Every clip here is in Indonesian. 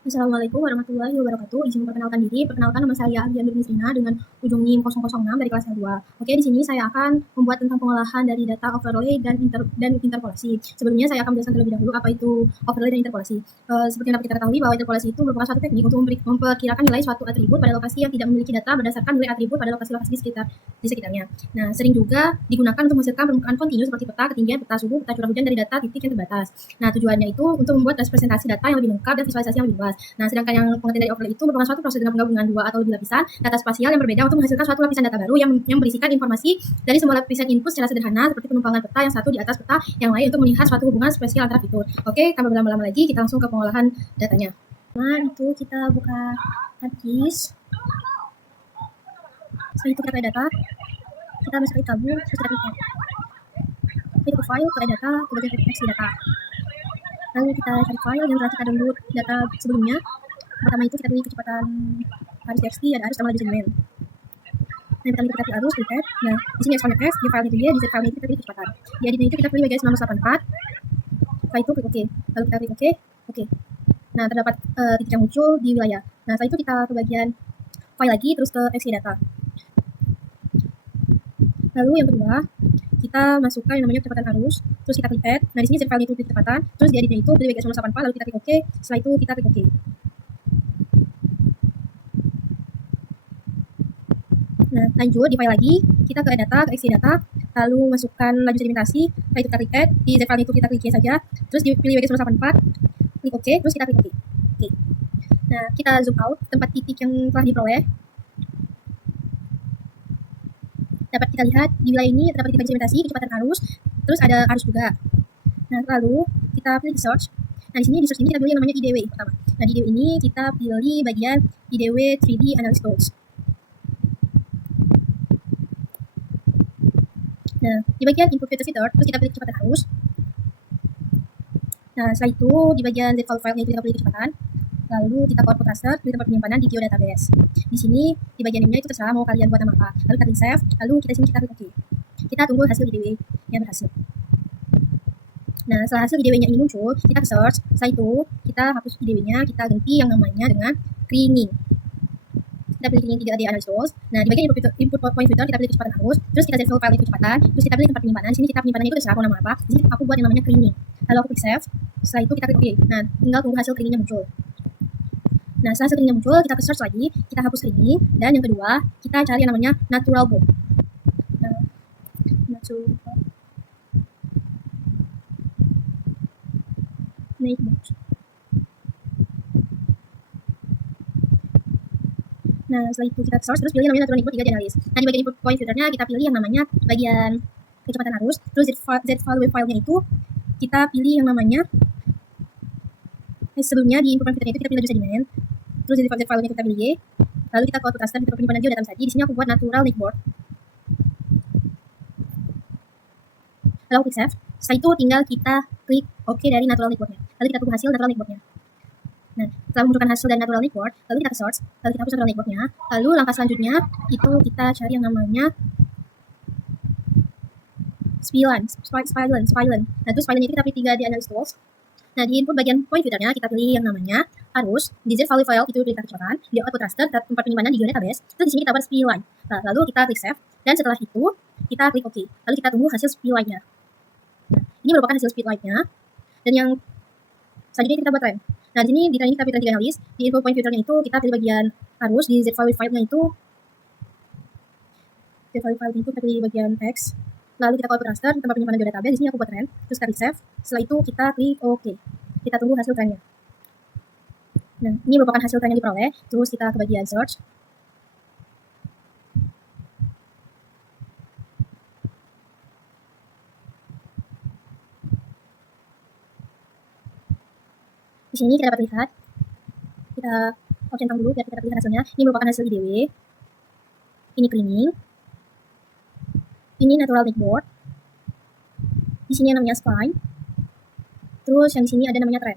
Assalamualaikum warahmatullahi wabarakatuh. Izin memperkenalkan diri. Perkenalkan, nama saya Ardian Nurnisrina dengan ujung NIM 006 dari kelas L2. Oke, di sini saya akan membuat tentang pengolahan dari data overlay dan interpolasi. Sebelumnya saya akan menjelaskan terlebih dahulu apa itu overlay dan interpolasi. Seperti yang dapat kita ketahui bahwa interpolasi itu merupakan suatu teknik untuk memperkirakan nilai suatu atribut pada lokasi yang tidak memiliki data berdasarkan nilai atribut pada lokasi-lokasi di sekitarnya. Nah, sering juga digunakan untuk menghasilkan permukaan kontinu seperti peta ketinggian, peta suhu, peta curah hujan dari data titik yang terbatas. Nah, tujuannya itu untuk membuat representasi data yang lebih lengkap dan visualisasi yang lebih luas. Nah, sedangkan yang pengertian dari overlay itu merupakan suatu proses dengan penggabungan dua atau lebih lapisan data spasial yang berbeda untuk menghasilkan suatu lapisan data baru yang berisikan informasi dari semua lapisan input secara sederhana seperti penumpangan peta yang satu di atas peta yang lain untuk melihat suatu hubungan spesial antara fitur. Oke, tanpa berlama-lama lagi, kita langsung ke pengolahan datanya. Nah, itu kita buka harddisk. Setelah itu kita ke data, kita masuk ke tabel, terus kita klik kita ke file, ke data, kemudian kita text data. Lalu kita cari file yang telah kita download data sebelumnya. Pertama itu kita pilih kecepatan arus txt, ada arus sama laju segmen. Nah, pertama kita pilih arus, filter. Nah, di sini exponent f, di file itu dia, di file itu kita pilih kecepatan. Di editnya itu kita pilih bagian 984. Setelah itu klik OK. Lalu kita klik OK. Nah, terdapat titik yang muncul di wilayah. Nah, setelah itu kita ke bagian file lagi, terus ke text data. Lalu yang kedua, kita masukkan yang namanya kecepatan arus, terus kita klik add. Nah, di sini file itu pilih kecepatan, terus di editnya itu pilih bagian 984, lalu kita klik OK. Setelah itu kita klik OK. Nah, lanjut di file lagi, kita ke data, ke isi data, lalu masukkan laju sedimentasi, setelah itu kita klik add, di file itu kita klik yes saja, terus dipilih bagian 184, klik OK, terus kita klik OK. Oke. Nah, kita zoom out tempat titik yang telah diperoleh. Dapat kita lihat di wilayah ini terdapat titik sedimentasi, kecepatan arus, terus ada arus juga. Nah, lalu kita pilih search. Nah, di sini di search ini kita pilih yang namanya IDW pertama. Nah, di IDW ini kita pilih bagian IDW 3D Analysis Tools. Nah, di bagian input filter, terus kita pilih kecepatan arus. Nah, setelah itu di bagian Z file-nya itu kita pilih kecepatan. Lalu kita ke output raster, pilih tempat penyimpanan di geodatabase. Di sini di bagian ini itu terserah mau kalian buat nama apa. Lalu kita klik save, lalu kita sini kita klik OK. Kita tunggu hasil IDW yang berhasil. Nah, setelah hasil IDW-nya ini muncul, kita search. Setelah itu kita hapus IDW-nya, kita ganti yang namanya dengan cleaning. Kita pilih cleaning 3D analysis tools. Nah, di bagian input point filter kita pilih kecepatan arus, terus kita save file itu kecepatan, terus kita pilih tempat penyimpanan. Di sini kita penyimpanannya itu terserah mau nama apa. Di sini aku buat yang namanya cleaning. Lalu aku klik save. Setelah itu kita klik OK. Nah, tinggal tunggu hasil cleaningnya muncul. Nah, setelah hasil cleaningnya muncul, kita ke search lagi, kita hapus cleaning, dan yang kedua, kita cari yang namanya natural board. Nah, natural board. Nah, setelah itu kita search, terus pilih namanya natural input 3D analysis. Nah, di bagian input point filternya kita pilih yang namanya bagian kecepatan arus, terus Z file-nya itu kita pilih yang namanya sebelumnya di input point filternya itu kita pilih laju sedimen, terus di Z file-nya kita pilih Y, lalu kita ke output raster, kita penyimpanan geodatabase tadi. Di sini aku buat natural board. Lalu aku klik save. Setelah itu tinggal kita klik OK dari natural board-nya. Lalu kita tunggu hasil natural board-nya. Nah, setelah menunjukkan hasil dari natural board, lalu kita ke search, lalu kita hapus natural board-nya. Lalu langkah selanjutnya itu kita cari yang namanya Spline. Nah, itu Spline itu kita pilih 3D analysis tools. Nah, di input bagian point filternya kita pilih yang namanya arus, di Z file itu pilih kecepatan, di output raster tempat penyimpanan di geodatabase, terus di sini kita buat Spline. Nah, lalu kita klik save, dan setelah itu kita klik OK. Lalu kita tunggu hasil Spline-nya. Nah, ini merupakan hasil Spline-nya. Dan yang selanjutnya kita buat trend. Nah, di sini di trend ini kita pilih 3D analysis, di input point filternya itu kita pilih bagian arus, di Z file-nya itu kita pilih bagian X. Lalu kita ke output raster tempat penyimpanan geodatabase. Di sini aku buat trend, terus kita klik save. Setelah itu kita klik OK. Kita tunggu hasil trendnya. Nah, ini merupakan hasil trend yang diperoleh. Terus kita ke bagian search. Di sini kita dapat lihat. Kita centang dulu biar kita lihat hasilnya. Ini merupakan hasil IDW. Ini cleaning. Ini natural board. Di sini yang namanya spline. Terus yang di sini ada namanya trend.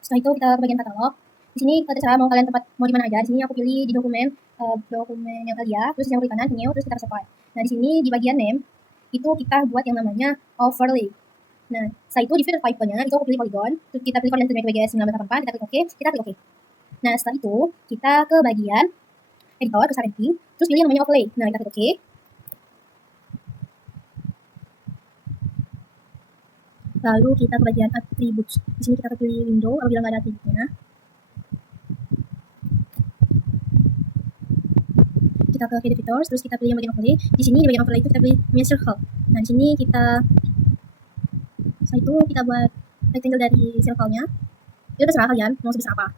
Setelah itu kita ke bagian katalog. Di sini kita terserah mau kalian mau di mana aja. Di sini aku pilih di dokumen dokumen yang Alia, terus yang klik kanan new, terus kita supply. Nah, di sini di bagian name itu kita buat yang namanya overlay. Nah, setelah itu di filter type-nya itu aku pilih polygon, terus kita pilih coordinate PGS 1984, kita klik OK, kita klik OK. Nah, setelah itu kita ke bagian editor, ke editing, terus pilih yang namanya overlay. Nah, kita klik OK. Lalu kita ke bagian attributes. Di sini kita pilih window apabila nggak ada atributnya. Kita ke creative features, terus kita pilih yang bagian overlay. Di sini di bagian overlay itu kita pilih namanya circle. Nah, di sini kita setelah itu kita buat rectangle dari circle-nya. Itu terserah kalian mau sebesar apa.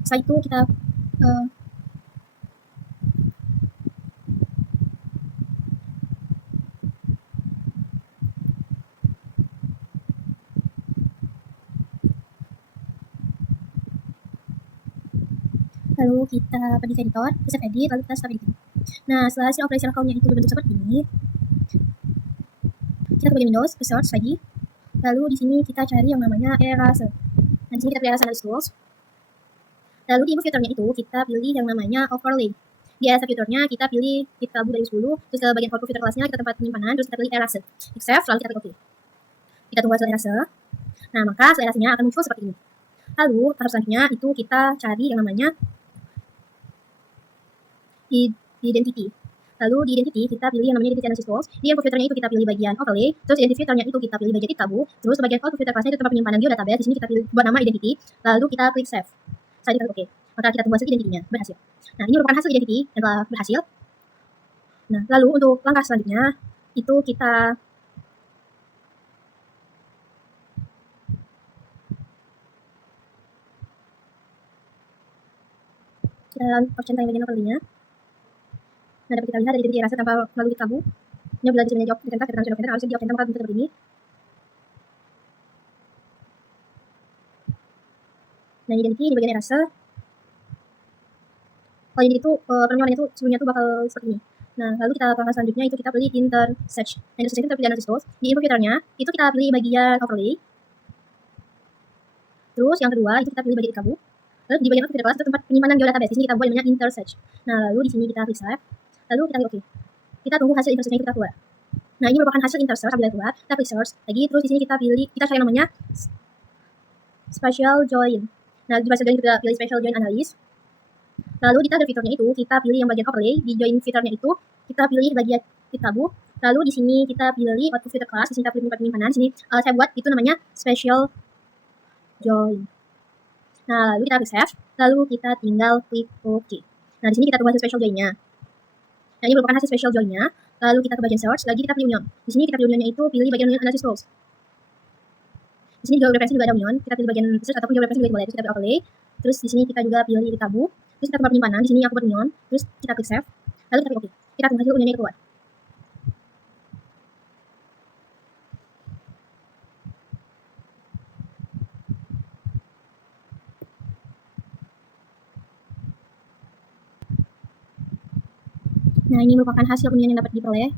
Setelah itu kita lalu kita pergi ke editor, kita save edit, lalu kita stop editing. Nah, setelah si operasi circle-nya itu berbentuk seperti ini, kita ke bagian Windows, ke search lagi. Lalu di sini kita cari yang namanya eraser. Nah, di sini kita pilih eraser analysis tools. Lalu di filternya itu kita pilih yang namanya overlay. Di eraser filternya kita pilih kita tabu dari 10, terus ke bagian output filter kelasnya kita tempat penyimpanan, terus kita pilih eraser. Save, lalu kita klik OK. Kita tunggu hasil eraser. Nah, maka hasil erasernya akan muncul seperti ini. Lalu tahap selanjutnya itu kita cari yang namanya identity. Lalu di identity kita pilih yang namanya identity analysis tools. Di input filternya itu kita pilih bagian overlay, terus identity filternya itu kita pilih bagian tabu, terus bagian output filter kelasnya itu tempat penyimpanan geodatabase. Di sini kita pilih buat nama identity, lalu kita klik save. Setelah itu oke. Maka kita tunggu hasil identity-nya berhasil. Nah, ini merupakan hasil identity yang telah berhasil. Nah, lalu untuk langkah selanjutnya itu kita option tentang bagian overlay-nya. Nah, dapat kita lihat dari identity rasa tanpa melalui tabu. Ini bila di sini jawab ditentang kita langsung harusnya di option tanpa seperti ini. Nah, identity di bagian rasa. Kalau ini itu pernyataannya itu sebelumnya itu bakal seperti ini. Nah, lalu kita ke langkah selanjutnya itu kita pilih intersearch. Nah, intersearch itu kita pilih analysis tools. Di input filternya itu kita pilih bagian overlay. Terus yang kedua itu kita pilih bagian tabu. Lalu di bagian filter kelas itu tempat penyimpanan geodatabase. Di sini kita buat namanya intersearch. Nah, lalu di sini kita klik save. Lalu kita klik OK. Kita tunggu hasil intersearch-nya itu kita keluar. Nah, ini merupakan hasil intersearch apabila keluar. Kita klik search lagi. Terus di sini kita pilih, kita cari namanya spatial join. Nah, di spatial join kita pilih spatial join analysis. Lalu di tab fiturnya itu kita pilih yang bagian overlay. Di join fiturnya itu kita pilih bagian tabu. Lalu di sini kita pilih output filter class. Di sini kita pilih tempat penyimpanan. Di sini saya buat itu namanya spatial join. Nah, lalu kita klik save. Lalu kita tinggal klik OK. Nah, di sini kita tunggu hasil spatial join-nya. Nah, ini merupakan hasil spatial join-nya. Lalu kita ke bagian search. Lagi kita pilih union. Di sini kita pilih unionnya itu pilih bagian union analysis tools. Di sini juga referensi juga ada union. Kita pilih bagian search ataupun juga referensi juga boleh. Terus kita pilih overlay. Terus di sini kita juga pilih tabu. Terus kita tempat penyimpanan. Di sini aku buat union. Terus kita klik save. Lalu kita klik OK. Kita tunggu hasil unionnya keluar. Nah, ini merupakan hasil union yang dapat diperoleh.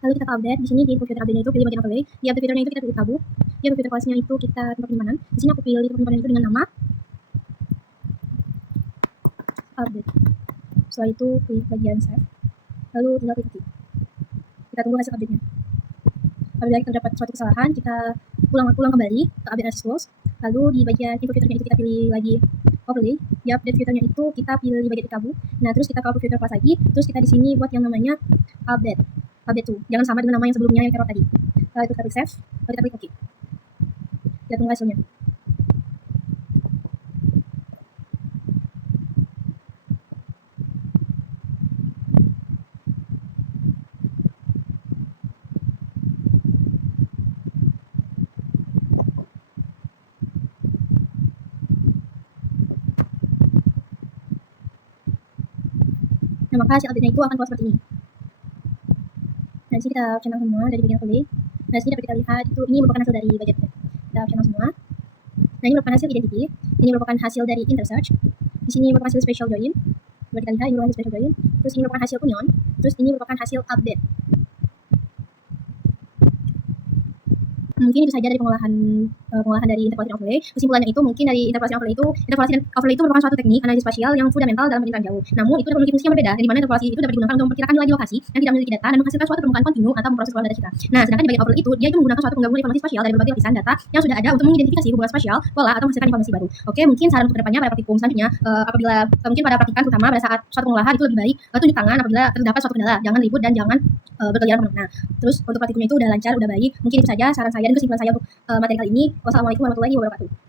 Lalu kita update. Di sini di input filter update-nya itu pilih bagian overlay. Di update fiturnya itu kita pilih tabu. Di output filter kelasnya itu kita tempat penyimpanan. Di sini aku pilih tempat penyimpanan itu dengan nama update. Setelah itu klik bagian save. Lalu tinggal klik OK. Kita tunggu hasil update-nya. Apabila kita dapat suatu kesalahan, kita pulang kembali ke update analysis tools. Lalu di bagian input filternya itu kita pilih lagi overlay. Di update filternya itu kita pilih bagian tabu. Nah, terus kita ke output filter kelas lagi. Terus kita di sini buat yang namanya update 2. Jangan sama dengan nama yang sebelumnya yang error tadi. Lalu itu kita klik save. Lalu kita klik OK. Kita tunggu hasilnya. Nah, maka hasil update-nya itu akan keluar seperti ini. Nah, di sini kita optional semua dari bagian overlay. Nah, di sini dapat kita lihat itu ini merupakan hasil dari bagian update. Kita optional semua. Nah, ini merupakan hasil identity. Ini merupakan hasil dari intersearch. Di sini merupakan hasil spatial join. Dapat kita lihat ini merupakan hasil spatial join. Terus ini merupakan hasil union. Terus ini merupakan hasil update. Mungkin itu saja dari pengolahan pengolahan dari interpolasi dan overlay. Kesimpulannya itu mungkin dari interpolasi dan overlay itu merupakan suatu teknik analisis spasial yang fundamental dalam penelitian jauh. Namun itu dapat memiliki fungsi yang berbeda, di mana interpolasi itu dapat digunakan untuk memperkirakan nilai di lokasi yang tidak memiliki data dan menghasilkan suatu permukaan kontinu atau memproses keluar data kita. Nah, sedangkan di bagian overlay dia itu menggunakan suatu penggabungan informasi spasial dari berbagai lapisan data yang sudah ada untuk mengidentifikasi hubungan spasial, pola atau menghasilkan informasi baru. Oke, mungkin saran untuk kedepannya pada praktikum selanjutnya, apabila mungkin pada praktikan terutama pada saat suatu pengolahan itu lebih baik tunjuk tangan apabila terdapat suatu kendala, jangan ribut dan jangan berkeliaran kemana-mana. Terus untuk praktikumnya itu udah lancar, udah baik. Mungkin itu saja saran saya dan kesimpulan saya untuk materi kali ini. Wassalamualaikum warahmatullahi wabarakatuh.